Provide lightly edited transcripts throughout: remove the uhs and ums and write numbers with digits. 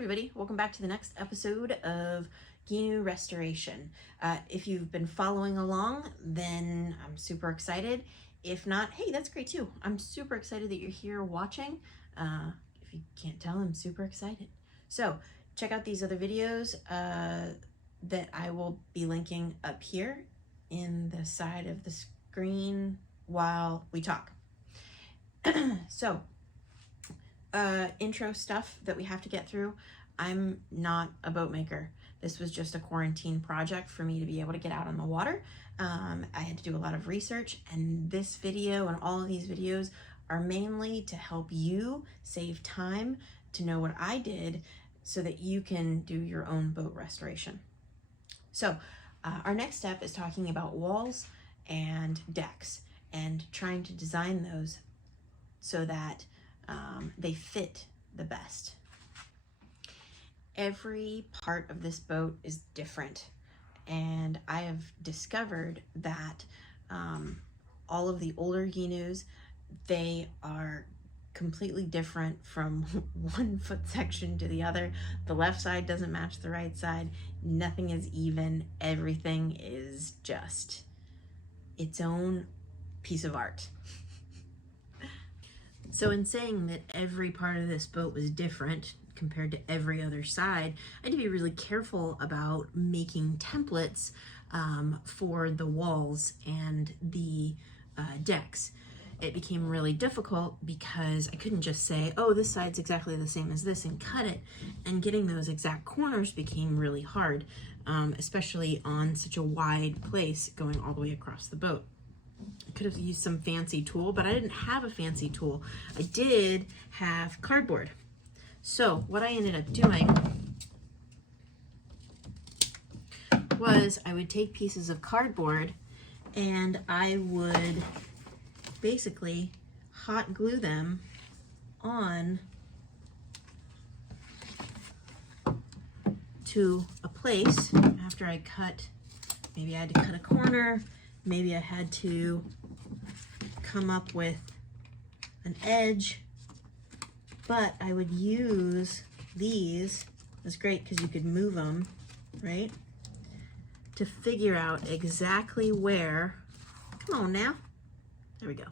everybody, welcome back to the next episode of Gheenoe Restoration. If you've been following along, then I'm super excited. If not, hey, that's great too. I'm super excited that you're here watching. If you can't tell, I'm super excited. So check out these other videos that I will be linking up here in the side of the screen while we talk. So intro stuff that we have to get through. I'm not a boat maker. This was just a quarantine project for me to be able to get out on the water. I had to do a lot of research, and this video and all of these videos are mainly to help you save time to know what I did so that you can do your own boat restoration. So our next step is talking about walls and decks and trying to design those so that they fit the best. Every part of this boat is different, and I have discovered that all of the older Gheenoes, they are completely different from one foot section to the other. The left side doesn't match the right side. Nothing is even. Everything is just its own piece of art. So in saying that every part of this boat was different compared to every other side, I had to be really careful about making templates for the walls and the decks. It became really difficult because I couldn't just say, oh, this side's exactly the same as this and cut it. And getting those exact corners became really hard, especially on such a wide place going all the way across the boat. I could have used some fancy tool, but I didn't have a fancy tool. I did have cardboard. So what I ended up doing was I would take pieces of cardboard and I would basically hot glue them on to a place after I cut. Maybe I had to cut a corner. Maybe I had to come up with an edge, but I would use these. It's great because you could move them, right? To figure out exactly where, come on now, there we go.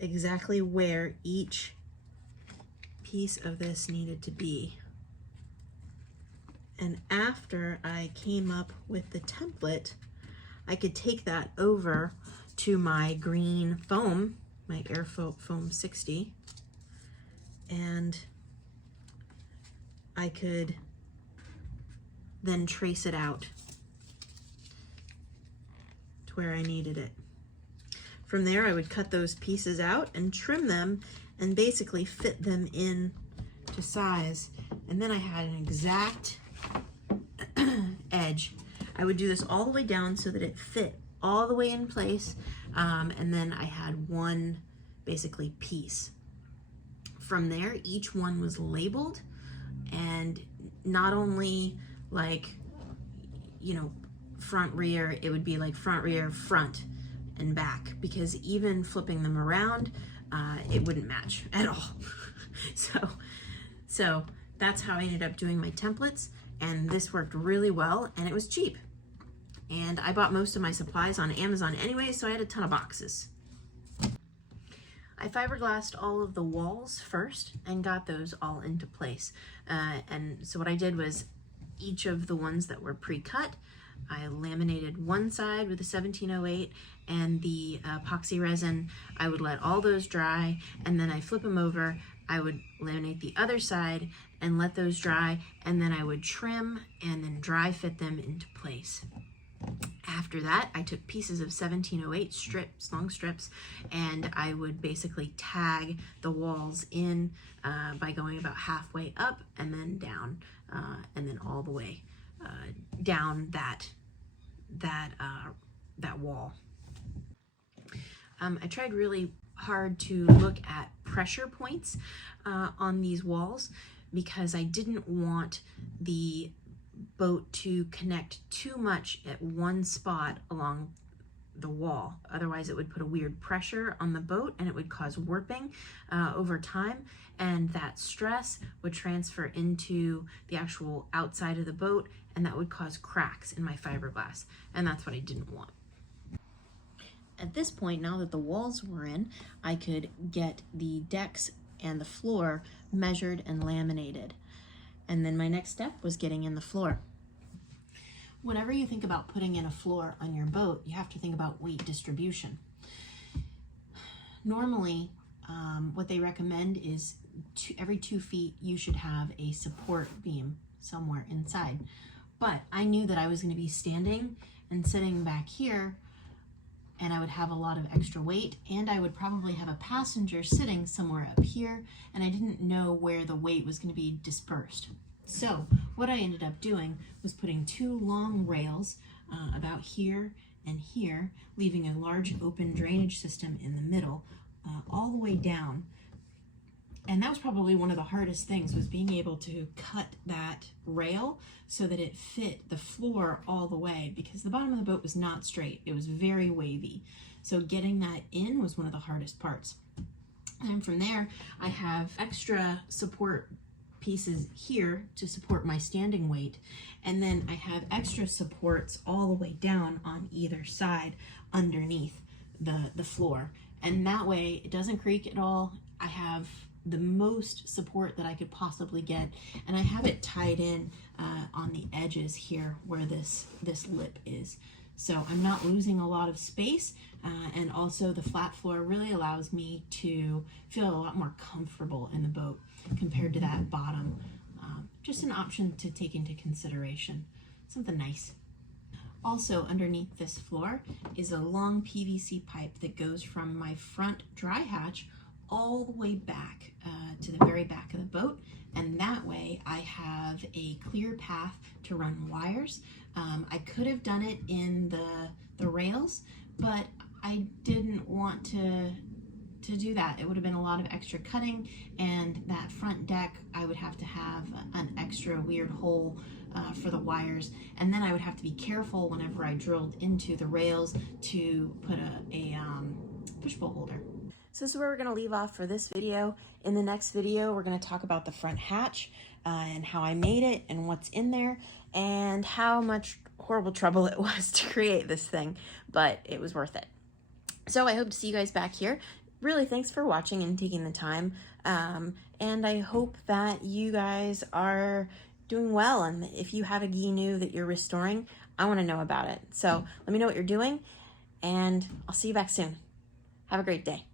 Exactly where each piece of this needed to be. And after I came up with the template, I could take that over to my green foam, my Air Foam 60, and I could then trace it out to where I needed it. From there, I would cut those pieces out and trim them and basically fit them in to size. And then I had an exact edge. I would do this all the way down so that it fit all the way in place, and then I had one basically piece. From there, each one was labeled, and not only like, you know, front, rear, it would be like front, rear, front, and back, because even flipping them around, it wouldn't match at all. So that's how I ended up doing my templates, and this worked really well, and it was cheap. And I bought most of my supplies on Amazon anyway, so I had a ton of boxes. I fiberglassed all of the walls first and got those all into place. And so what I did was each of the ones that were pre-cut, I laminated one side with a 1708 and the epoxy resin. I would let all those dry, and then I flip them over. I would laminate the other side and let those dry, and then I would trim and then dry fit them into place. After that, I took pieces of 1708 strips, long strips, and I would basically tag the walls in by going about halfway up and then down, and then all the way down that wall. I tried really hard to look at pressure points on these walls because I didn't want the boat to connect too much at one spot along the wall. Otherwise it would put a weird pressure on the boat and it would cause warping over time, and that stress would transfer into the actual outside of the boat, and that would cause cracks in my fiberglass, and that's what I didn't want. At this point, now that the walls were in, I could get the decks and the floor measured and laminated. And then my next step was getting in the floor. Whenever you think about putting in a floor on your boat, you have to think about weight distribution. Normally, what they recommend is every 2 feet you should have a support beam somewhere inside. But I knew that I was going to be standing and sitting back here, and I would have a lot of extra weight, and I would probably have a passenger sitting somewhere up here, and I didn't know where the weight was going to be dispersed. So what I ended up doing was putting 2 long rails about here and here, leaving a large open drainage system in the middle, all the way down. And that was probably one of the hardest things, was being able to cut that rail so that it fit the floor all the way, because the bottom of the boat was not straight. It was very wavy. So getting that in was one of the hardest parts. And from there, I have extra support pieces here to support my standing weight. And then I have extra supports all the way down on either side underneath the floor. And that way it doesn't creak at all. I have the most support that I could possibly get, and I have it tied in on the edges here where this lip is. So I'm not losing a lot of space, and also the flat floor really allows me to feel a lot more comfortable in the boat compared to that bottom. Just an option to take into consideration. Something nice. Also underneath this floor is a long PVC pipe that goes from my front dry hatch all the way back to the very back of the boat, and that way I have a clear path to run wires. I could have done it in the rails, but I didn't want to do that. It would have been a lot of extra cutting, and that front deck I would have to have an extra weird hole for the wires, and then I would have to be careful whenever I drilled into the rails to put a fishbowl holder. So this is where we're going to leave off for this video. In the next video, we're going to talk about the front hatch and how I made it and what's in there and how much horrible trouble it was to create this thing, but it was worth it. So I hope to see you guys back here. Really, thanks for watching and taking the time. And I hope that you guys are doing well. And if you have a Gheenoe that you're restoring, I want to know about it. So let me know what you're doing, and I'll see you back soon. Have a great day.